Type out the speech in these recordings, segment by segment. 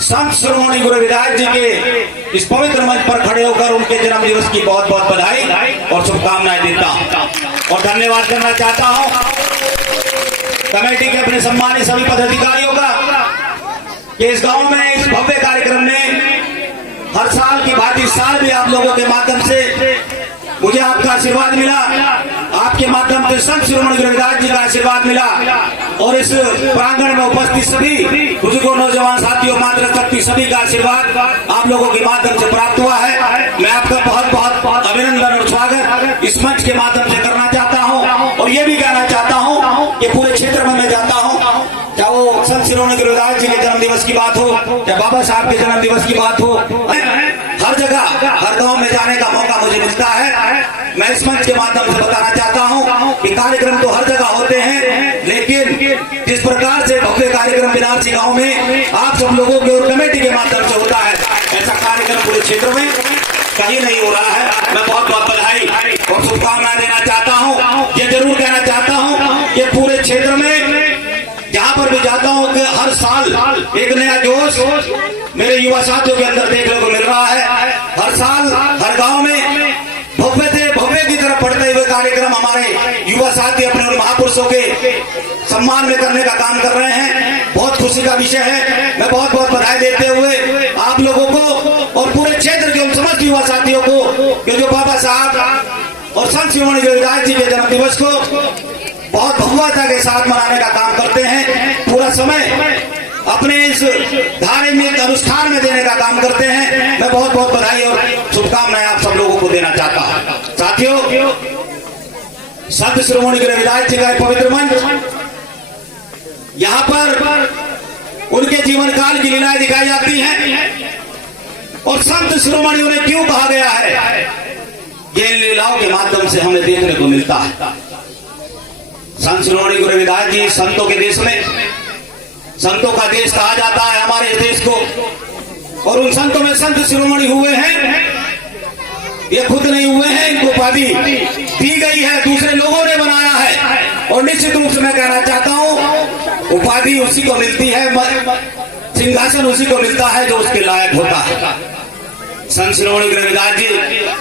संत शिरोमणि गुरु विधायक जी के इस पवित्र मंच पर खड़े होकर उनके जन्म दिवस की बहुत बहुत बधाई और शुभकामनाएं देता हूं और धन्यवाद करना चाहता हूं कमेटी के अपने सम्मानित सभी पदाधिकारियों का कि इस गांव में इस भव्य कार्यक्रम में हर साल की भांति इस साल भी आप लोगों के माध्यम से मुझे आपका आशीर्वाद मिला, आपके माध्यम से संत शिरोमणि गुरु विधायक जी का आशीर्वाद मिला और इस प्रांगण में उपस्थित सभी बुजुर्गों, नौजवान साथियों, मातृशक्ति सभी का आशीर्वाद आप लोगों के माध्यम से प्राप्त हुआ है। मैं आपका बहुत बहुत अभिनंदन और स्वागत इस मंच के माध्यम से करना चाहता हूं और ये भी कहना चाहता हूं कि पूरे क्षेत्र में मैं जाता हूं, चाहे वो संत शिरोमणि गुरु विधायक जी के जन्म दिवस की बात हो, चाहे बाबा साहब के जन्म दिवस की बात हो, हर जगह हर गांव में जाने का मौका मुझे मिलता है। मैं इस मंच के माध्यम से बताना चाहता हूं कि कार्यक्रम तो हर जगह होते हैं, लेकिन जिस प्रकार से भव्य कार्यक्रम बिनारसी गांव में आप सब लोगों के और कमेटी के माध्यम से होता है, ऐसा कार्यक्रम पूरे क्षेत्र में कहीं नहीं हो रहा है। मैं बहुत बहुत बधाई और शुभकामनाएं देना चाहता हूं। ये जरूर कहना चाहता हूं कि पूरे क्षेत्र में जहां पर भी जाता हूं कि हर साल एक नया जोश मेरे युवा साथियों के अंदर देखने को मिल रहा है। हर साल हर गांव में भव्य से भव्य की तरफ बढ़ते हुए कार्यक्रम हमारे युवा साथी अपने उन महापुरुषों के सम्मान में करने का काम कर रहे हैं। बहुत खुशी का विषय है। मैं बहुत बहुत बधाई देते हुए आप लोगों को और पूरे क्षेत्र के उन समस्त युवा साथियों को कि जो बाबा साहब और संत शिरोमणि गुरु विधायक जी के जन्म दिवस को बहुत भव्यता के साथ मनाने का काम करते हैं, पूरा समय अपने इस धार्मिक अनुष्ठान में देने का काम करते हैं। मैं बहुत बहुत बधाई और शुभकामनाएं आप सब लोगों को देना चाहता हूं। साथियों, संत शिरोमणि गुरु विधायक जी का पवित्र मंच, यहाँ पर उनके जीवन काल की लीलाएं दिखाई जाती हैं और संत शिरोमणि उन्हें क्यों कहा गया है, ये लीलाओं के माध्यम से हमें देखने को मिलता है। संत शिरोमणि गुरु विधायक जी संतों के देश में, संतों का देश कहा जाता है हमारे देश को, और उन संतों में संत शिरोमणि हुए हैं। ये खुद नहीं हुए हैं, इनको उपाधि दी गई है, दूसरे लोगों ने बनाया है और निश्चित रूप से मैं कहना चाहता हूं उपाधि उसी को मिलती है, सिंहासन उसी को मिलता है जो उसके लायक होता है। संत शिरोमणि गुरु विधायक जी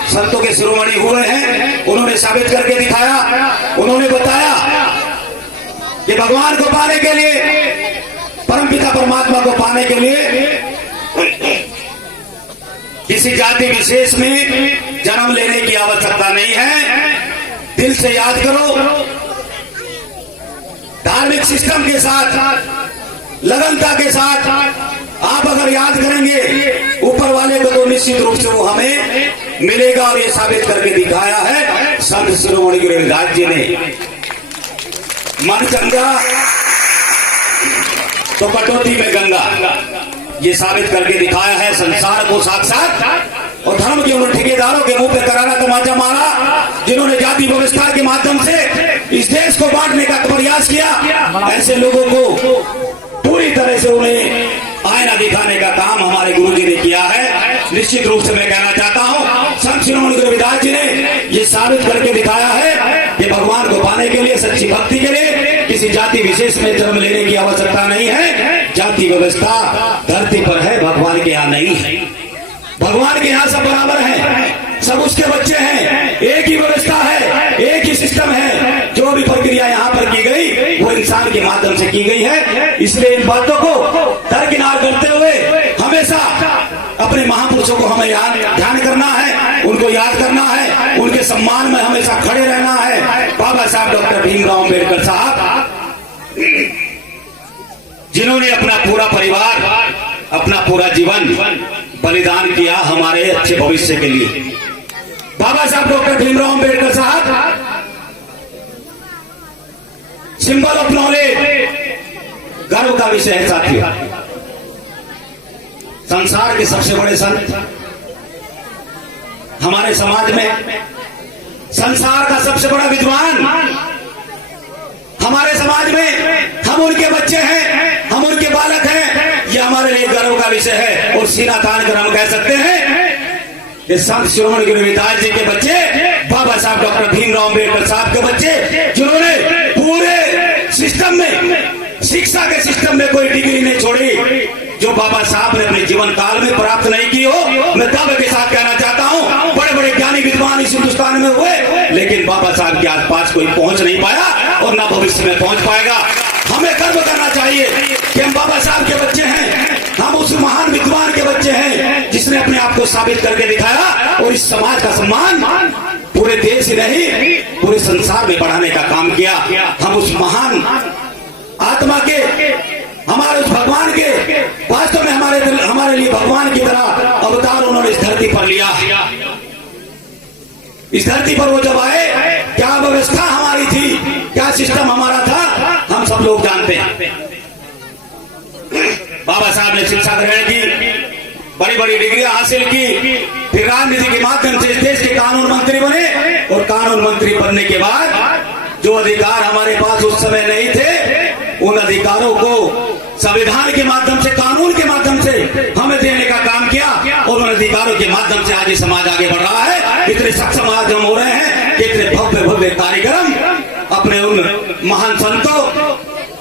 संतों के शिरोमणि हुए हैं। उन्होंने साबित करके दिखाया, उन्होंने बताया कि भगवान को पाने के लिए, परमपिता परमात्मा को पाने के लिए किसी जाति विशेष में जन्म लेने की आवश्यकता नहीं है। दिल से याद करो, धार्मिक सिस्टम के साथ, लगनता के साथ आप अगर याद करेंगे ऊपर वाले को तो निश्चित रूप से वो हमें मिलेगा और ये साबित करके दिखाया है संत शिरोमणि गुरु विधायक जी ने। मन चंगा तो कटौती में गंगा, ये साबित करके दिखाया है संसार को साक्षात। और धर्म के उन ठेकेदारों के मुंह पे करारा तमाचा मारा जिन्होंने जाति व्यवस्था के माध्यम से इस देश को बांटने का प्रयास किया। ऐसे लोगों को पूरी तरह से उन्हें आईना दिखाने का काम हमारे गुरु जी ने किया है। निश्चित रूप से मैं कहना चाहता हूं संत शिरोमणि गुरु विधायक जी ने ये साबित करके दिखाया है कि भगवान को पाने के लिए, सच्ची भक्ति के लिए किसी जाति विशेष में जन्म लेने की आवश्यकता नहीं है। जाति व्यवस्था धरती पर है, भगवान के यहाँ नहीं है। भगवान के यहाँ सब बराबर हैं, सब उसके बच्चे हैं, एक ही व्यवस्था है, एक ही सिस्टम है। जो भी प्रक्रिया यहाँ पर की गई वो इंसान के माध्यम से की गई है। इसलिए इन बातों को दरकिनार करते हुए हमेशा अपने महापुरुषों को हमें ध्यान करना है, उनको याद करना है, उनके सम्मान में हमेशा खड़े रहना है। बाबा साहब डॉक्टर भीमराव अम्बेडकर साहब जिन्होंने अपना पूरा परिवार, अपना पूरा जीवन बलिदान किया हमारे अच्छे भविष्य के लिए। बाबा साहब डॉक्टर भीमराव अम्बेडकर साहब सिंबल ऑफ नॉलेज, गर्व का विषय है साथियों। संसार के सबसे बड़े संत हमारे समाज में, संसार का सबसे बड़ा विद्वान हमारे समाज में, हम उनके बच्चे हैं, हम उनके बालक हैं। यह हमारे लिए गर्व का विषय है और सीना तान कर हम कह सकते हैं कि संत शिरोमणि गुरु विधायक जी के बच्चे, बाबा साहब डॉक्टर भीमराव अम्बेडकर साहब के बच्चे, जिन्होंने पूरे सिस्टम में, शिक्षा के सिस्टम में कोई डिग्री नहीं छोड़ी, जो बाबा साहब ने अपने जीवन काल में प्राप्त नहीं की हो। मैं दावे के साथ कहना चाहता हूँ, बड़े बड़े ज्ञानी विद्वान इस हिंदुस्तान में हुए, लेकिन बाबा साहब के आसपास कोई पहुंच नहीं पाया और ना भविष्य में पहुंच पाएगा। हमें गर्व करना चाहिए कि हम बाबा साहब के बच्चे हैं, हम उस महान विद्वान के बच्चे हैं जिसने अपने आप को साबित करके दिखाया और इस समाज का सम्मान पूरे देश ही नहीं पूरे संसार में बढ़ाने का काम किया। हम उस महान आत्मा के, हमारे उस भगवान के, वास्तव में हमारे लिए भगवान की तरह अवतार उन्होंने इस धरती पर लिया। इस धरती पर वो जब आए, क्या व्यवस्था हमारी थी, क्या सिस्टम हमारा था, हम सब लोग जानते हैं। बाबा साहब ने शिक्षा ग्रहण की, बड़ी बड़ी डिग्रियां हासिल की, फिर राजनीति के माध्यम से इस देश के कानून मंत्री बने और कानून मंत्री बनने के बाद जो अधिकार हमारे पास उस समय नहीं थे, उन अधिकारों को संविधान के माध्यम से, कानून के माध्यम से हमें देने का काम किया और उन अधिकारों के माध्यम से आज ये समाज आगे बढ़ रहा है। इतने सक्षम आज हम हो रहे हैं कि इतने भव्य भव्य कार्यक्रम अपने उन महान संतों,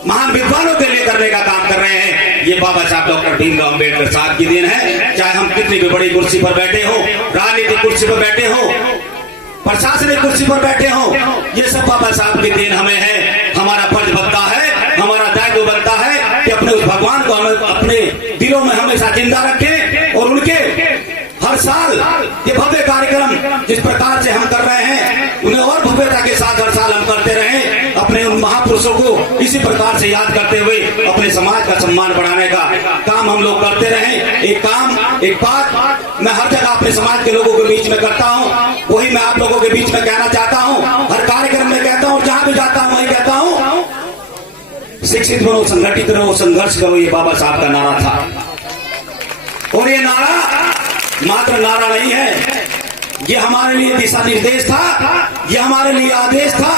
महान विद्वानों के लिए करने का काम कर रहे हैं। ये बाबा साहब डॉक्टर भीमराव अम्बेडकर साहब की देन है। चाहे हम कितनी भी बड़ी कुर्सी पर बैठे हो, राजनीतिक कुर्सी पर बैठे हो, प्रशासनिक कुर्सी पर बैठे हो, ये सब बाबा साहब की देन हमें है। हमारा फर्ज बनता है, हमारा दायित्व बनता है कि अपने उस भगवान को हम अपने दिलों में हमेशा जिंदा रखें और उनके हर साल ये भव्य कार्यक्रम जिस प्रकार से हम कर रहे हैं, उन्हें और भव्यता के साथ हर साल हम करते रहें। अपने उन महापुरुषों को इसी प्रकार से याद करते हुए अपने समाज का सम्मान बढ़ाने का काम हम लोग करते रहें। एक बात मैं हर जगह अपने समाज के लोगों के बीच में करता हूँ, वही मैं आप लोगों के बीच में कहना चाहता हूँ। हर कार्यक्रम में कहता हूँ, जहां भी जाता हूँ वही कहता हूँ, शिक्षित बनो, संगठित रहो, संघर्ष करो। ये बाबा साहब का नारा था और ये नारा मात्र नारा नहीं है, ये हमारे लिए दिशा निर्देश था, ये हमारे लिए आदेश था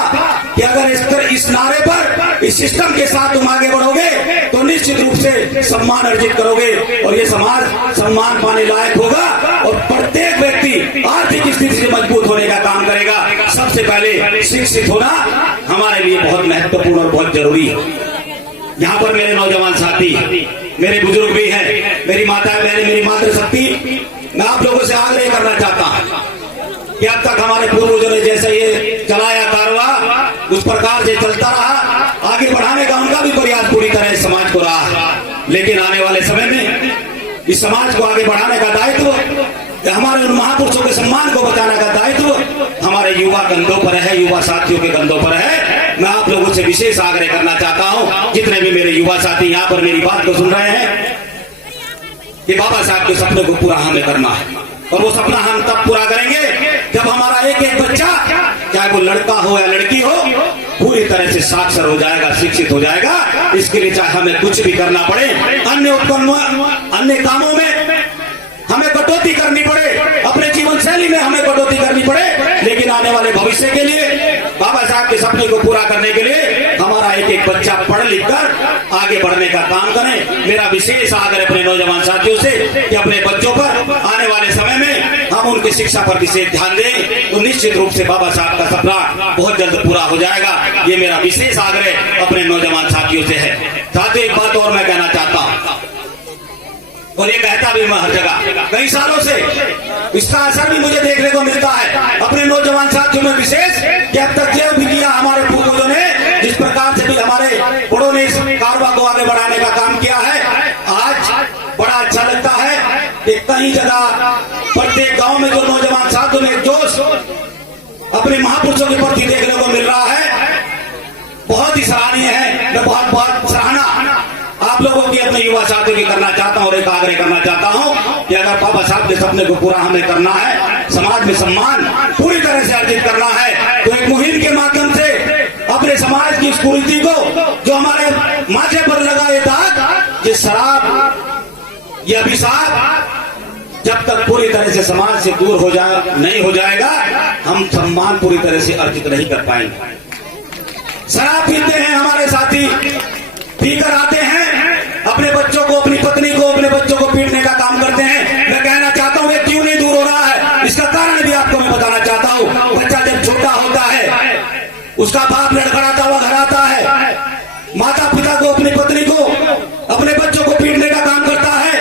कि अगर इस नारे पर, इस सिस्टम के साथ तुम आगे बढ़ोगे तो निश्चित रूप से सम्मान अर्जित करोगे और ये समाज सम्मान पाने लायक होगा और प्रत्येक व्यक्ति आर्थिक स्थिति से मजबूत होने का काम करेगा। सबसे पहले शिक्षित होना हमारे लिए बहुत महत्वपूर्ण और बहुत जरूरी है। यहाँ पर मेरे नौजवान साथी, मेरे बुजुर्ग भी हैं, मेरी माता बहनें, मेरी मातृशक्ति, मैं आप लोगों से आग्रह करना चाहता हूं कि अब तक हमारे पूर्वजों ने जैसे ये चलाया कारवां, उस प्रकार से चलता रहा। आगे बढ़ाने का उनका भी प्रयास पूरी तरह इस समाज को रहा, लेकिन आने वाले समय में इस समाज को आगे बढ़ाने का दायित्व, हमारे उन महापुरुषों के सम्मान को बचाने का दायित्व हमारे युवा कंधों पर है, युवा साथियों के कंधों पर है। मैं आप लोगों से विशेष आग्रह करना चाहता हूं, जितने भी मेरे युवा साथी यहाँ पर मेरी बात को सुन रहे हैं, कि बाबा साहब के सपने को पूरा हमें करना है और वो सपना हम तब पूरा करेंगे जब हमारा एक एक बच्चा, चाहे वो लड़का हो या लड़की हो, पूरी तरह से साक्षर हो जाएगा, शिक्षित हो जाएगा। इसके लिए चाहे हमें कुछ भी करना पड़े, अन्य उपकरणों, अन्य कामों में हमें कटौती करनी पड़े, अपने जीवन शैली में हमें कटौती करनी पड़े, लेकिन आने वाले भविष्य के लिए, बाबा साहब के सपने को पूरा करने के लिए हमारा एक एक बच्चा पढ़ लिख कर आगे बढ़ने का काम करें। मेरा विशेष आग्रह अपने नौजवान साथियों से कि अपने बच्चों पर आने वाले समय में हम उनकी शिक्षा पर विशेष ध्यान दें, तो निश्चित रूप से बाबा साहब का सपना बहुत जल्द पूरा हो जाएगा। ये मेरा विशेष आग्रह अपने नौजवान साथियों से है। साथियों, एक बात और मैं कहना चाहता हूँ, और ये कहता भी मैं हर जगह कई सालों से, इसका असर भी मुझे देखने को मिलता है अपने नौजवान साथियों में विशेष, कि अब तक जो भी किया हमारे पूर्वजों ने, जिस प्रकार से भी हमारे बड़ों ने इस कारवां को आगे बढ़ाने का काम किया है, आज बड़ा अच्छा लगता है कि कई जगह प्रत्येक गांव में जो नौजवान साथियों में जोश अपने महापुरुषों के प्रति देखने को मिल रहा है, बहुत ही सराहनीय है। मैं बहुत बहुत सराहना आप लोगों की, अपने युवा साथियों की करना चाहता हूं और एक आग्रह करना चाहता हूं कि अगर बाबा साहब के सपने को पूरा हमें करना है, समाज में सम्मान पूरी तरह से अर्जित करना है, तो एक मुहिम के माध्यम से अपने समाज की इस कुरीति को, जो हमारे माथे पर लगा ये दाग, ये शराब, ये अभिशाप, जब तक पूरी तरह से समाज से दूर नहीं हो जाएगा, हम सम्मान पूरी तरह से अर्जित नहीं कर पाएंगे। शराब पीते हैं हमारे साथी, पीकर आते हैं, अपने बच्चों को, अपनी पत्नी को, अपने बच्चों को पीटने का काम करते हैं। मैं कहना चाहता हूं ये क्यों नहीं दूर हो रहा है, इसका कारण भी आपको मैं बताना चाहता हूं। बच्चा जब छोटा होता है, उसका बाप लड़खड़ाता हुआ घर आता है, माता पिता को, अपनी पत्नी को, अपने बच्चों को पीटने का काम करता है,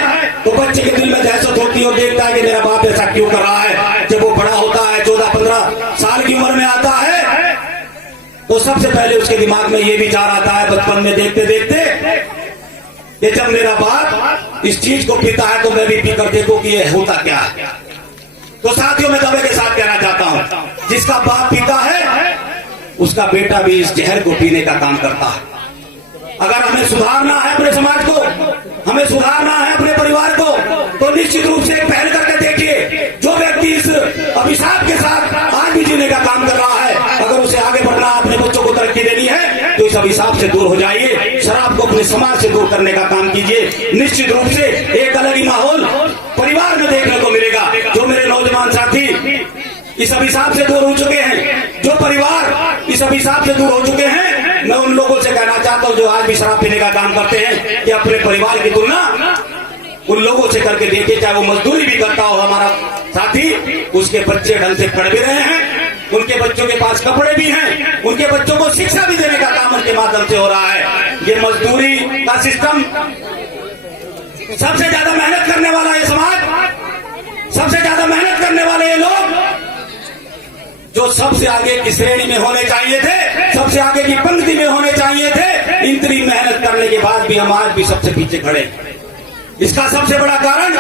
तो सबसे पहले उसके दिमाग में ये विचार आता है बचपन में देखते देखते कि जब मेरा बाप इस चीज को पीता है तो मैं भी पीकर देखूं कि ये होता क्या है। तो साथियों मैं दबे के साथ कहना चाहता हूं, जिसका बाप पीता है उसका बेटा भी इस जहर को पीने का काम करता है। अगर हमें सुधारना है अपने समाज को, हमें सुधारना है अपने परिवार को, तो निश्चित रूप से एक पहल करके देखिए। जो व्यक्ति इस अभिशाप के साथ आज भी जीने का काम कर रहा है, अगर उसे आगे बढ़ना, अपने बच्चों को तरक्की देनी है, तो इस अभिशाप से दूर हो जाइए। शराब को अपने समाज से दूर करने का काम कीजिए। निश्चित रूप से एक अलग ही माहौल परिवार में देखने को मिलेगा। जो मेरे नौजवान साथी इस अभिशाप से दूर हो चुके हैं, जो परिवार इस अभिशाप से दूर हो चुके हैं, मैं उन लोगों से कहना चाहता हूं जो आज भी शराब पीने का काम करते हैं कि अपने परिवार की तुलना उन लोगों से करके देखिए। चाहे वो मजदूरी भी करता हो हमारा साथी, उसके बच्चे ढंग से पढ़ भी रहे हैं, उनके बच्चों के पास कपड़े भी हैं, उनके बच्चों को शिक्षा भी देने का काम उनके माध्यम से हो रहा है। ये मजदूरी का सिस्टम, सबसे ज्यादा मेहनत करने वाला ये समाज, सबसे ज्यादा मेहनत करने वाले ये लोग, जो सबसे आगे की श्रेणी में होने चाहिए थे, सबसे आगे की पंक्ति में होने चाहिए थे, इतनी मेहनत करने के बाद भी हम आज भी सबसे पीछे खड़े। इसका सबसे बड़ा कारण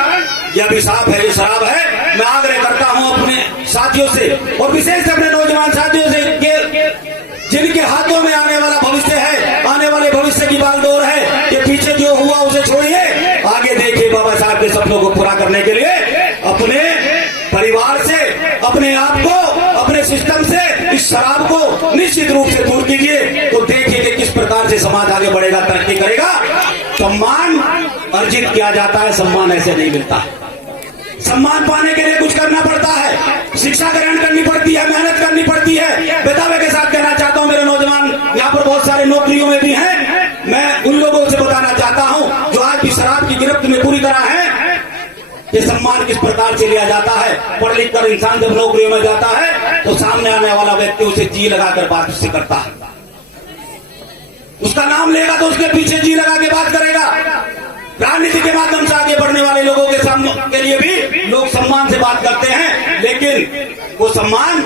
यह अभिशाप है, ये शराब है। मैं आग्रह करता हूं अपने साथियों से और विशेष अपने नौजवान साथियों से कि जिनके हाथों में आने वाला भविष्य है, आने वाले भविष्य की बागडोर है, कि पीछे जो हुआ उसे छोड़िए, आगे देखिए। बाबा साहब के सपनों को पूरा करने के लिए अपने परिवार से, अपने आप को, अपने सिस्टम से इस शराब को निश्चित रूप से दूर कीजिए। तो देखिए कि किस प्रकार से समाज आगे बढ़ेगा, तरक्की करेगा। सम्मान अर्जित किया जाता है, सम्मान ऐसे नहीं मिलता। सम्मान पाने के लिए कुछ करना पड़ता है, शिक्षा ग्रहण करनी पड़ती है, मेहनत करनी पड़ती है। बेदावे के साथ कहना चाहता हूं, मेरे नौजवान यहाँ पर बहुत सारे नौकरियों में भी हैं, मैं उन लोगों से बताना चाहता हूं जो आज भी शराब की गिरफ्त में पूरी तरह है, कि सम्मान किस प्रकार से लिया जाता है। पढ़ लिख कर इंसान जब नौकरियों में जाता है तो सामने आने वाला व्यक्ति उसे जी लगाकर बात उससे करता है, उसका नाम लेगा तो उसके पीछे जी लगा के बात करेगा। राजनीति के माध्यम से आगे बढ़ने वाले लोगों के सामने के लिए भी लोग सम्मान से बात करते हैं, लेकिन वो सम्मान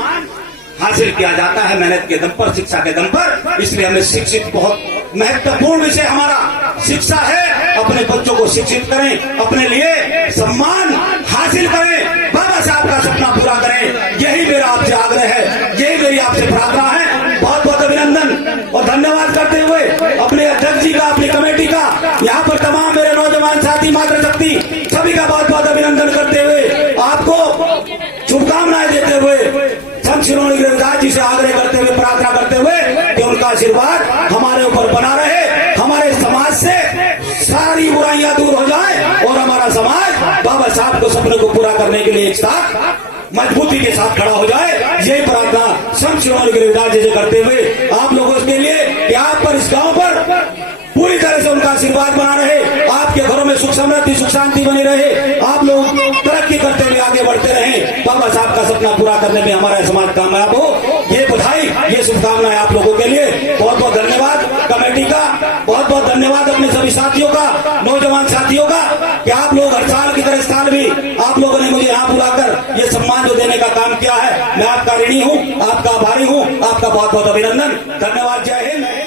हासिल किया जाता है मेहनत के दम पर, शिक्षा के दम पर। इसलिए हमें शिक्षित, बहुत महत्वपूर्ण विषय हमारा शिक्षा है। अपने बच्चों को शिक्षित करें, अपने लिए सम्मान हासिल करें, बाबा साहब का सपना पूरा करें। यही मेरा आपसे आग्रह है, यही मेरी आपसे प्रार्थना है। बहुत बहुत अभिनंदन और धन्यवाद करते हुए अपने अध्यक्ष जी का, अपनी कमेटी का, यहाँ पर तमाम मेरे नौजवान साथी, मातृशक्ति सभी का बहुत बहुत अभिनंदन करते हुए, आपको शुभकामनाएं देते हुए, संत शिरोमणि गुरुदास जी से आग्रह करते हुए, प्रार्थना करते हुए कि उनका आशीर्वाद हमारे ऊपर बना रहे, हमारे समाज से सारी बुराइयां दूर हो जाए और हमारा समाज बाबा साहब को सपने को पूरा करने के लिए एक साथ मजबूती के साथ खड़ा हो जाए। यही प्रार्थना संत शिरोमणि गुरुदास जी से करते हुए आप लोगों के लिए कि आप पर, इस गांव पर पूरी तरह से उनका आशीर्वाद बना रहे, आपके घरों में सुख समृद्धि, सुख शांति बनी रहे, आप लोग तरक्की करते हुए आगे बढ़ते रहें, बाबा साहब का सपना पूरा करने में हमारा समाज कामयाब हो। ये बधाई, ये शुभकामनाएं आप लोगों के लिए। बहुत बहुत धन्यवाद कमेटी का, बहुत बहुत धन्यवाद अपने सभी साथियों का, नौजवान साथियों का, कि आप लोग हर साल की तरह इस साल भी आप लोगों ने मुझे यहाँ बुलाकर ये सम्मान जो देने का काम किया है, मैं आपका ऋणी हूँ, आपका आभारी हूँ। आपका बहुत बहुत अभिनंदन, धन्यवाद, जय हिंद।